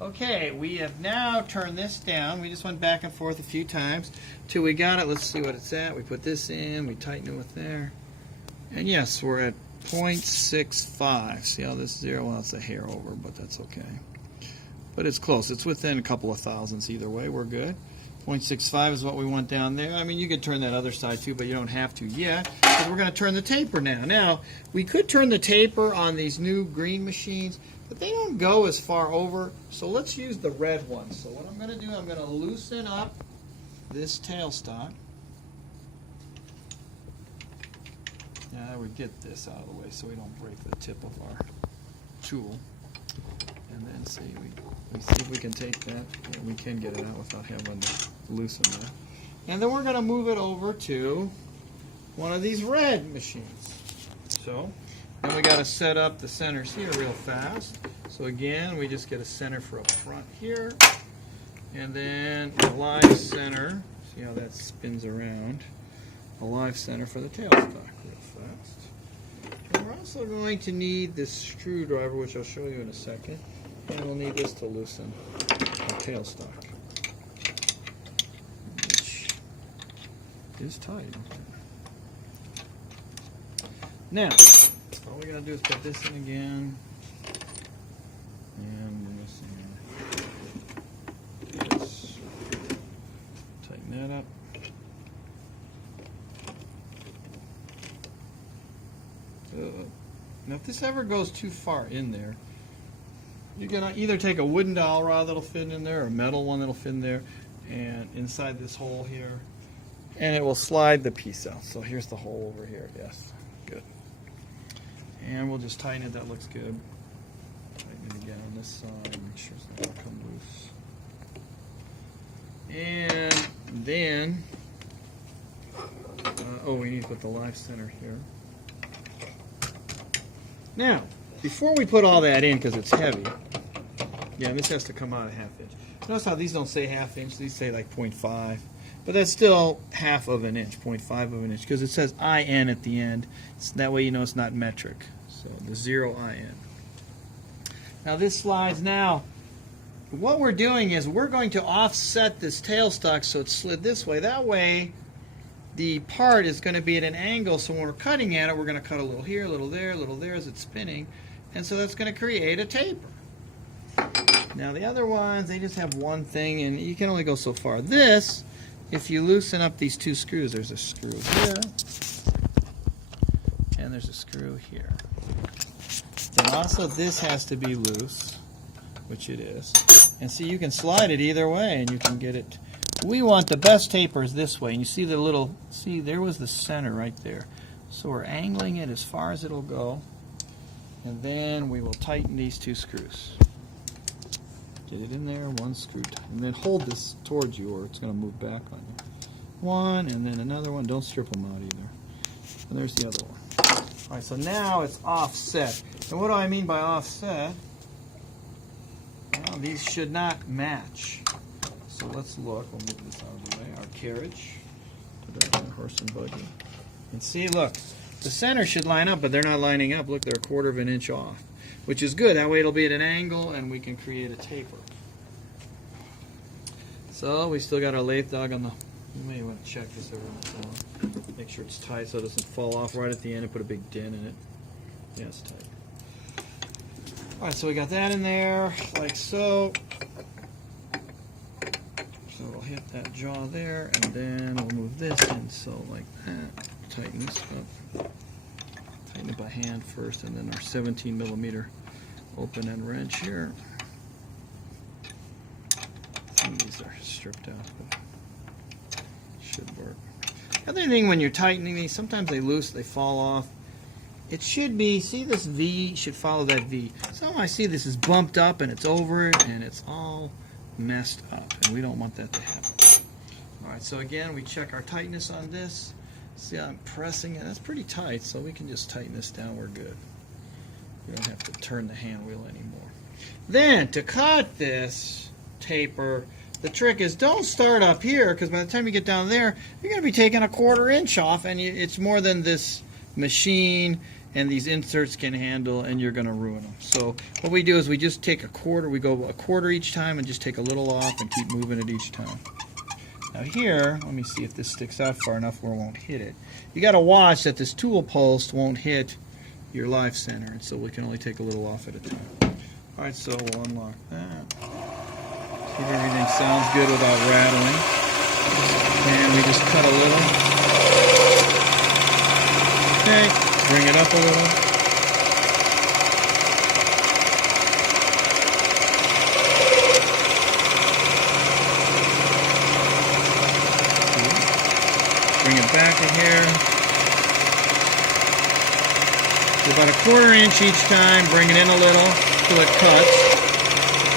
Okay, we have now turned this down. We just went back and forth a few times till we got it. Let's see what it's at. We put this in, we tighten it with there. And yes, we're at 0.65. See how this 0? Well, it's a hair over, but that's okay. But it's close. It's within a couple of thousandths either way. We're good. 0.65 is what we want down there. I mean, you could turn that other side too, but you don't have to yet, because we're going to turn the taper now. Now, we could turn the taper on these new green machines, but they don't go as far over, so let's use the red one. So what I'm going to do, I'm going to loosen up this tailstock. Now we get this out of the way so we don't break the tip of our tool. And then see, we see if we can take that. Yeah, we can get it out without having to loosen that. And then we're going to move it over to one of these red machines. So then we got to set up the centers here real fast. So again, we just get a center for up front here, and then a live center. See how that spins around? A live center for the tailstock real fast. And we're also going to need this screwdriver, which I'll show you in a second. And we'll need this to loosen the tailstock, which is tight. Now, all we gotta do is put this in again, and we're missing this. Tighten that up. Now, if this ever goes too far in there, you're going to either take a wooden dowel rod that'll fit in there or a metal one that'll fit in there and inside this hole here, and it will slide the piece out. So here's the hole over here. Yes, good. And we'll just tighten it. That looks good. Tighten it again on this side. Make sure it's not going to come loose. And then, we need to put the live center here. Now, before we put all that in, because it's heavy, yeah, this has to come out a ½ inch. Notice how these don't say ½ inch, these say like 0.5, but that's still ½ of an inch, 0.5 of an inch, because it says IN at the end. That way you know it's not metric, so the 0 IN. Now this slides. Now, what we're doing is we're going to offset this tailstock so it's slid this way. That way, the part is going to be at an angle, so when we're cutting at it, we're going to cut a little here, a little there as it's spinning, and so that's going to create a taper. Now the other ones, they just have one thing, and you can only go so far. This, if you loosen up these two screws, there's a screw here, and there's a screw here. And also this has to be loose, which it is. And see, you can slide it either way, and you can get it. We want the best tapers this way, and you see the little, see there was the center right there. So we're angling it as far as it'll go, and then we will tighten these two screws. Get it in there, one screw, and then hold this towards you or it's going to move back on you. One, and then another one. Don't strip them out either. And there's the other one. All right, so now it's offset. And what do I mean by offset? Well, these should not match. So let's look. We'll move this out of the way. Our carriage. Put that in horse and buggy. And see, look, the center should line up, but they're not lining up. Look, they're a ¼ of an inch off, which is good. That way it'll be at an angle, and we can create a taper. So we still got our lathe dog on the. You may want to check this every once in a while. Make sure it's tight so it doesn't fall off right at the end and put a big dent in it. Yeah, it's tight. All right, so we got that in there, like so. So we'll hit that jaw there, and then we'll move this in, so like that. Tighten this up. Tighten it by hand first, and then our 17mm open end wrench here. Some of these are stripped out, but should work. Other thing, when you're tightening these, sometimes they loose, they fall off. It should be, see this V should follow that V. So I see this is bumped up and it's over it and it's all messed up, and we don't want that to happen. Alright, so again, we check our tightness on this. See how I'm pressing it? That's pretty tight, so we can just tighten this down. We're good. We don't have to turn the hand wheel anymore. Then, to cut this taper, the trick is don't start up here, because by the time you get down there, you're going to be taking a ¼ inch off, and it's more than this machine and these inserts can handle, and you're going to ruin them. So what we do is we just take a quarter, we go a quarter each time and just take a little off and keep moving it each time. Now here, let me see if this sticks out far enough where it won't hit it. You got to watch that this tool post won't hit your live center, and so we can only take a little off at a time. All right, so we'll unlock that. See if everything sounds good without rattling. And we just cut a little. Okay, bring it up a little. Bring it back a hair. So about a quarter inch each time, bring it in a little till it cuts.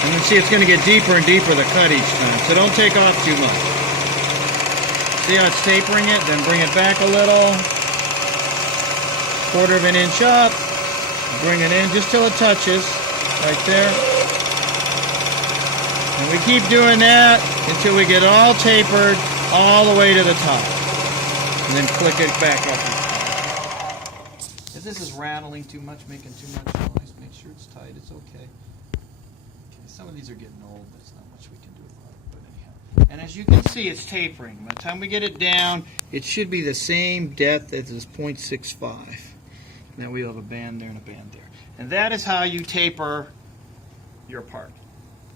And then see, it's going to get deeper and deeper the cut each time. So don't take off too much. See how it's tapering it? Then bring it back a little. Quarter of an inch up. Bring it in just till it touches. Right there. And we keep doing that until we get all tapered all the way to the top. And then click it back up. If this is rattling too much, making too much noise, make sure it's tight. It's okay. Some of these are getting old, but it's not much we can do about it. But anyhow. And as you can see, it's tapering. By the time we get it down, it should be the same depth as this 0.65. Now we have a band there and a band there. And that is how you taper your part.